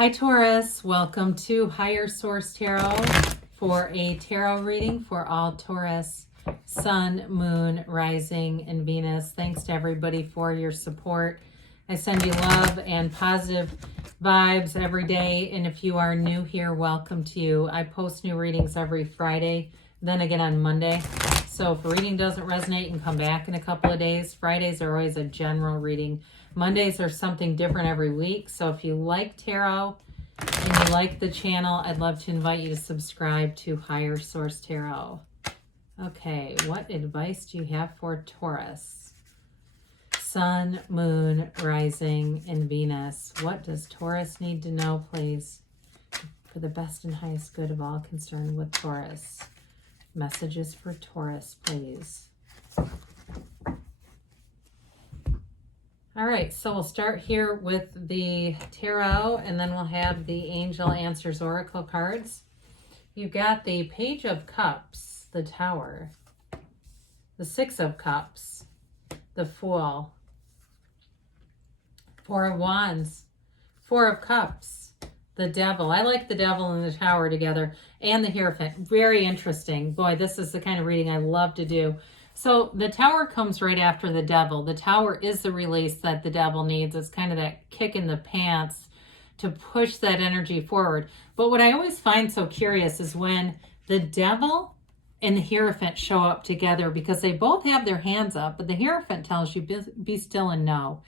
Hi Taurus, welcome to Higher Source Tarot for a tarot reading for all Taurus, Sun, Moon, Rising, and Venus. Thanks to everybody for your support. I send you love and positive vibes every day, and if you are new here, welcome to you. I post new readings every Friday, then again on Monday. So if a reading doesn't resonate, you can come back in a couple of days. Fridays are always a general reading. Mondays are something different every week. So if you like tarot and you like the channel, I'd love to invite you to subscribe to Higher Source Tarot. Okay, what advice do you have for Taurus? Sun, Moon, Rising, and Venus. What does Taurus need to know, please, for the best and highest good of all concerned with Taurus? Messages for Taurus, please. All right, so we'll start here with the tarot, and then we'll have the Angel Answers Oracle cards. You've got the Page of Cups, the Tower, the Six of Cups, the Fool, Four of Wands, Four of Cups, the Devil. I like the Devil and the Tower together, and the Hierophant. Very interesting. Boy, this is the kind of reading I love to do. So the Tower comes right after the Devil. The Tower is the release that the Devil needs. It's kind of that kick in the pants to push that energy forward. But what I always find so curious is when the Devil and the Hierophant show up together, because they both have their hands up, but the Hierophant tells you, be still and know.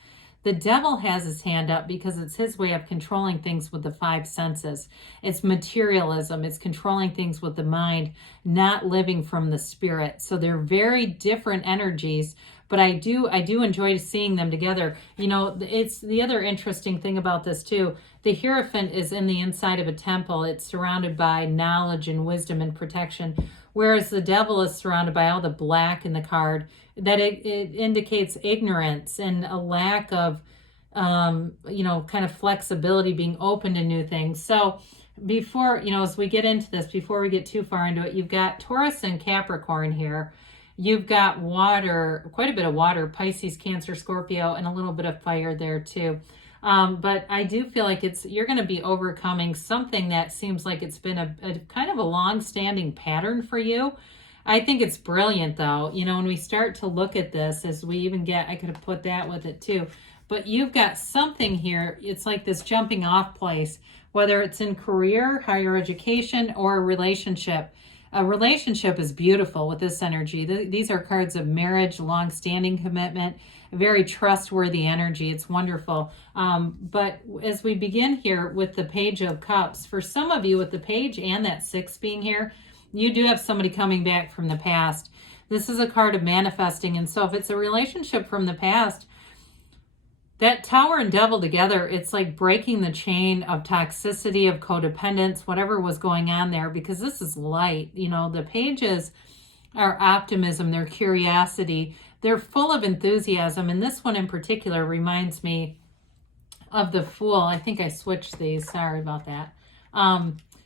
The Devil has his hand up because it's his way of controlling things with the five senses. It's materialism. It's controlling things with the mind, not living from the spirit. So they're very different energies, but I do enjoy seeing them together. You know, it's the other interesting thing about this too. The Hierophant is in the inside of a temple. It's surrounded by knowledge and wisdom and protection, whereas the Devil is surrounded by all the black in the card. That it indicates ignorance and a lack of, kind of flexibility, being open to new things. So before, as we get into this, before we get too far into it, you've got Taurus and Capricorn here. You've got water, quite a bit of water, Pisces, Cancer, Scorpio, and a little bit of fire there too. But I do feel like you're going to be overcoming something that seems like it's been a kind of a long-standing pattern for you. I think it's brilliant though. When we start to look at this, as we even get, I could have put that with it too, but you've got something here. It's like this jumping off place, whether it's in career, higher education, or a relationship. A relationship is beautiful with this energy. These are cards of marriage, long-standing commitment, very trustworthy energy. It's wonderful. But as we begin here with the Page of Cups, for some of you with the Page and that Six being here, you do have somebody coming back from the past. This is a card of manifesting. And so if it's a relationship from the past, that Tower and Devil together, it's like breaking the chain of toxicity, of codependence, whatever was going on there, because this is light. The Pages are optimism, they're curiosity, they're full of enthusiasm. And this one in particular reminds me of the Fool. I think I switched these. Sorry about that.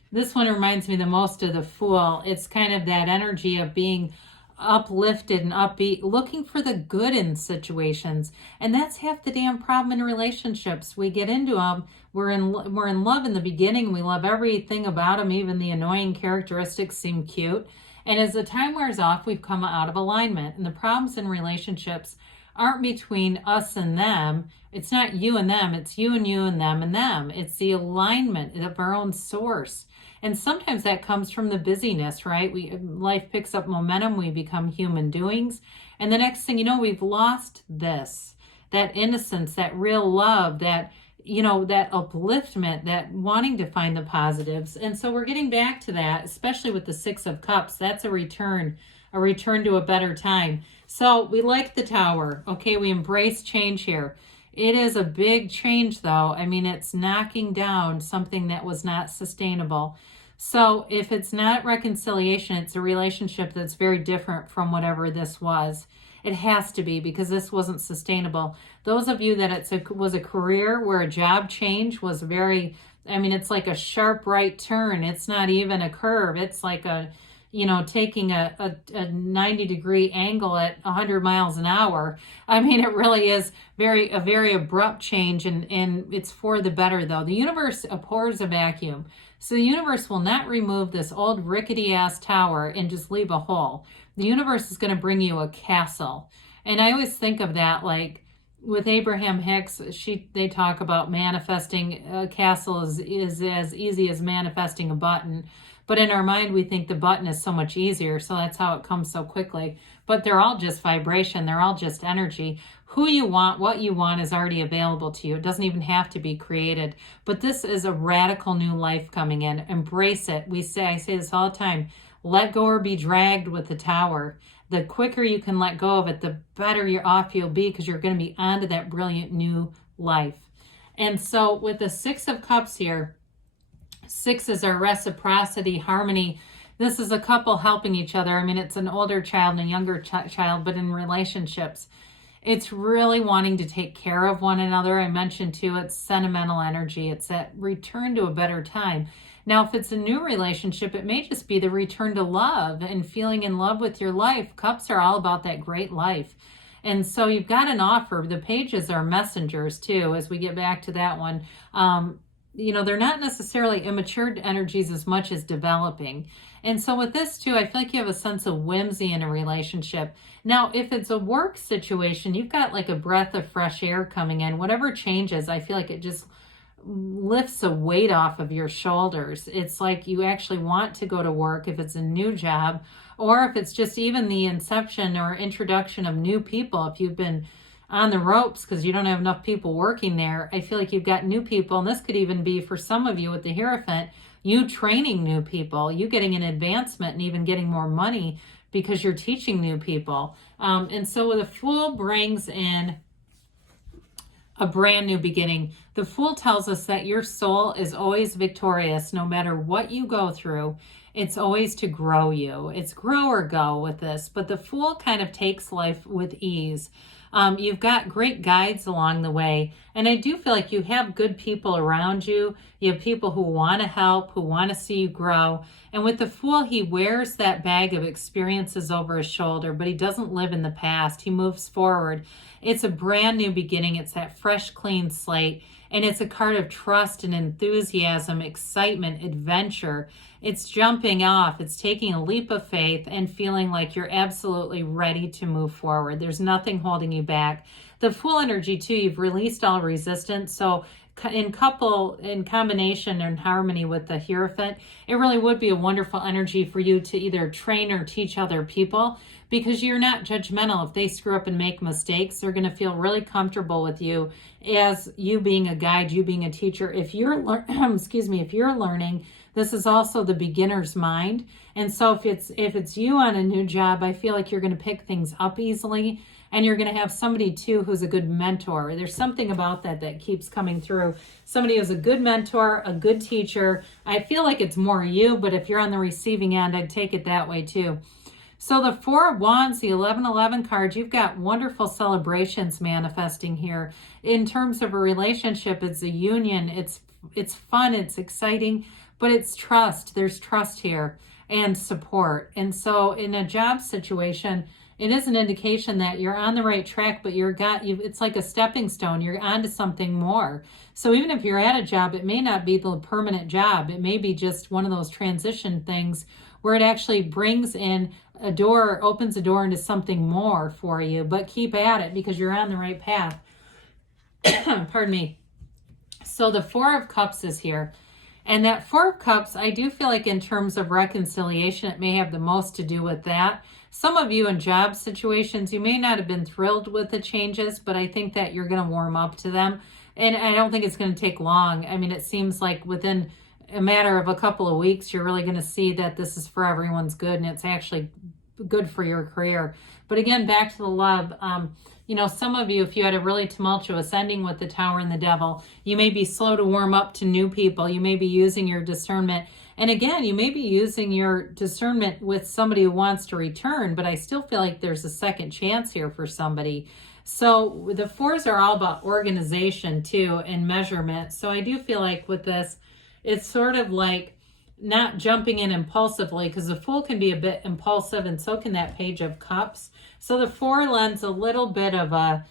This one reminds me the most of the Fool. It's kind of that energy of being uplifted and upbeat, looking for the good in situations. And that's half the damn problem in relationships. We get into them. We're in love in the beginning. We love everything about them. Even the annoying characteristics seem cute. And as the time wears off, we've come out of alignment. And the problems in relationships aren't between us and them. It's not you and them. It's you and them and them. It's the alignment of our own source. And sometimes that comes from the busyness, right? Life picks up momentum. We become human doings. And the next thing you know, we've lost this, that innocence, that real love, that, that upliftment, that wanting to find the positives. And so we're getting back to that, especially with the Six of Cups. That's a return to a better time. So we like the Tower. Okay, we embrace change here. It is a big change though. I mean, it's knocking down something that was not sustainable. So if it's not reconciliation, it's a relationship that's very different from whatever this was. It has to be, because this wasn't sustainable. Those of you that was a career where a job change was very, it's like a sharp right turn. It's not even a curve. It's like taking a 90-degree angle at 100 miles an hour. I mean, it really is a very abrupt change, and it's for the better, though. The universe abhors a vacuum. So the universe will not remove this old rickety-ass tower and just leave a hole. The universe is going to bring you a castle. And I always think of that, like with Abraham Hicks, they talk about manifesting a castle is as easy as manifesting a button. But in our mind, we think the button is so much easier, so that's how it comes so quickly. But they're all just vibration. They're all just energy. Who you want, what you want is already available to you. It doesn't even have to be created. But this is a radical new life coming in. Embrace it. I say this all the time. Let go or be dragged with the tower. The quicker you can let go of it, the better off you'll be, because you're going to be onto that brilliant new life. And so with the Six of Cups here, 6 is our reciprocity, harmony. This is a couple helping each other. I mean, it's an older child and a younger child, but in relationships, it's really wanting to take care of one another. I mentioned too, it's sentimental energy. It's that return to a better time. Now, if it's a new relationship, it may just be the return to love and feeling in love with your life. Cups are all about that great life. And so you've got an offer. The pages are messengers too, as we get back to that one. They're not necessarily immature energies as much as developing. And so with this too, I feel like you have a sense of whimsy in a relationship. Now, if it's a work situation, you've got like a breath of fresh air coming in. Whatever changes, I feel like it just lifts a weight off of your shoulders. It's like you actually want to go to work if it's a new job, or if it's just even the inception or introduction of new people. If you've been on the ropes because you don't have enough people working there, I feel like you've got new people. And this could even be for some of you with the Hierophant, you training new people, you getting an advancement and even getting more money because you're teaching new people. And so the Fool brings in a brand new beginning. The Fool tells us that your soul is always victorious no matter what you go through. It's always to grow you. It's grow or go with this. But the Fool kind of takes life with ease. You've got great guides along the way. And I do feel like you have good people around you. You have people who want to help, who want to see you grow. And with the Fool, he wears that bag of experiences over his shoulder, but he doesn't live in the past. He moves forward. It's a brand new beginning. It's that fresh, clean slate. And it's a card of trust and enthusiasm, excitement, adventure. It's jumping off. It's taking a leap of faith and feeling like you're absolutely ready to move forward. There's nothing holding you back. The Fool energy too, you've released all resistance. So in combination and harmony with the Hierophant, it really would be a wonderful energy for you to either train or teach other people, because you're not judgmental. If they screw up and make mistakes, they're going to feel really comfortable with you as you being a guide, you being a teacher. If you're if you're learning, this is also the beginner's mind. And so if it's you on a new job, I feel like you're going to pick things up easily. And you're going to have somebody too who's a good mentor. There's something about that keeps coming through. Somebody who's a good mentor, a good teacher. I feel like it's more you, but if you're on the receiving end, I'd take it that way too. So the Four of Wands, the 1111 card, you've got wonderful celebrations manifesting here. In terms of a relationship, it's a union. It's fun, it's exciting, but it's trust. There's trust here and support. And so in a job situation, it is an indication that you're on the right track, but it's like a stepping stone. You're onto something more. So even if you're at a job, it may not be the permanent job. It may be just one of those transition things where it actually brings in a door, opens a door into something more for you. But keep at it because you're on the right path. Pardon me. So the Four of Cups is here. And that Four of Cups, I do feel like in terms of reconciliation, it may have the most to do with that. Some of you in job situations, you may not have been thrilled with the changes, but I think that you're going to warm up to them. And I don't think it's going to take long. I mean, it seems like within a matter of a couple of weeks, you're really going to see that this is for everyone's good and it's actually good for your career. But again, back to the love, some of you, if you had a really tumultuous ending with the Tower and the Devil, you may be slow to warm up to new people. You may be using your discernment. And again, you may be using your discernment with somebody who wants to return, but I still feel like there's a second chance here for somebody. So the Fours are all about organization too and measurement. So I do feel like with this, it's sort of like not jumping in impulsively, because the Fool can be a bit impulsive, and so can that Page of Cups. So the 4 lends a little bit of a,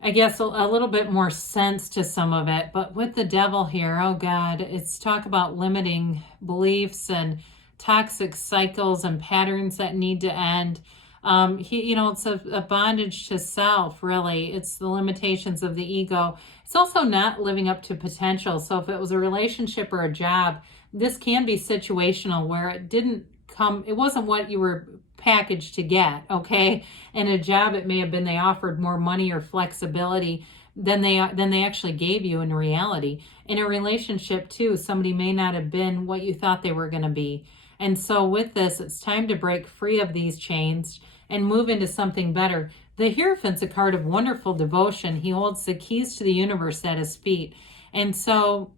I guess, a little bit more sense to some of it. But with the Devil here, oh God, it's talk about limiting beliefs and toxic cycles and patterns that need to end. It's a bondage to self, really. It's the limitations of the ego. It's also not living up to potential. So if it was a relationship or a job, this can be situational, where it wasn't what you were packaged to get, okay? In a job, it may have been they offered more money or flexibility than they actually gave you in reality. In a relationship too, somebody may not have been what you thought they were going to be. And so with this, it's time to break free of these chains and move into something better. The Hierophant's a card of wonderful devotion. He holds the keys to the universe at his feet. And so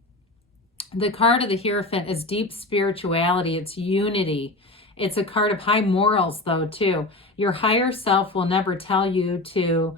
the card of the Hierophant is deep spirituality. It's unity. It's a card of high morals, though, too. Your higher self will never tell you to,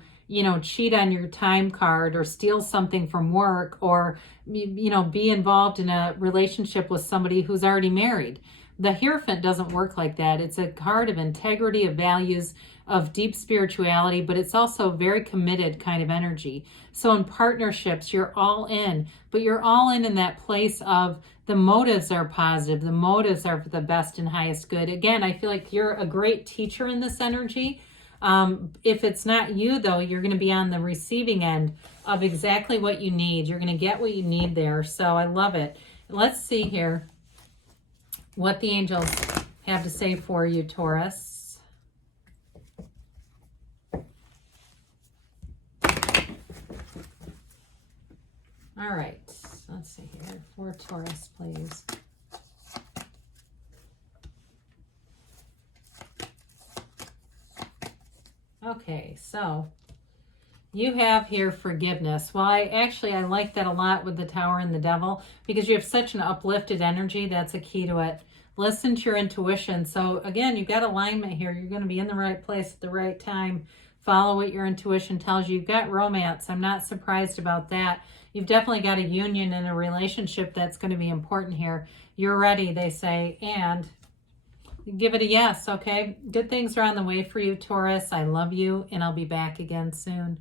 cheat on your time card or steal something from work, or, be involved in a relationship with somebody who's already married. The Hierophant doesn't work like that. It's a card of integrity, of values, of deep spirituality, but it's also very committed kind of energy. So in partnerships, you're all in, but you're all in that place of the motives are positive. The motives are for the best and highest good. Again, I feel like you're a great teacher in this energy. If it's not you, though, you're going to be on the receiving end of exactly what you need. You're going to get what you need there. So I love it. Let's see here what the angels have to say for you, Taurus. All right, let's see here. For Taurus, please. Okay, so you have here forgiveness. Well, I like that a lot with the Tower and the Devil, because you have such an uplifted energy. That's a key to it. Listen to your intuition. So again, you've got alignment here. You're going to be in the right place at the right time. Follow what your intuition tells you. You've got romance. I'm not surprised about that. You've definitely got a union in a relationship that's going to be important here. You're ready, they say, and give it a yes, okay? Good things are on the way for you, Taurus. I love you, and I'll be back again soon.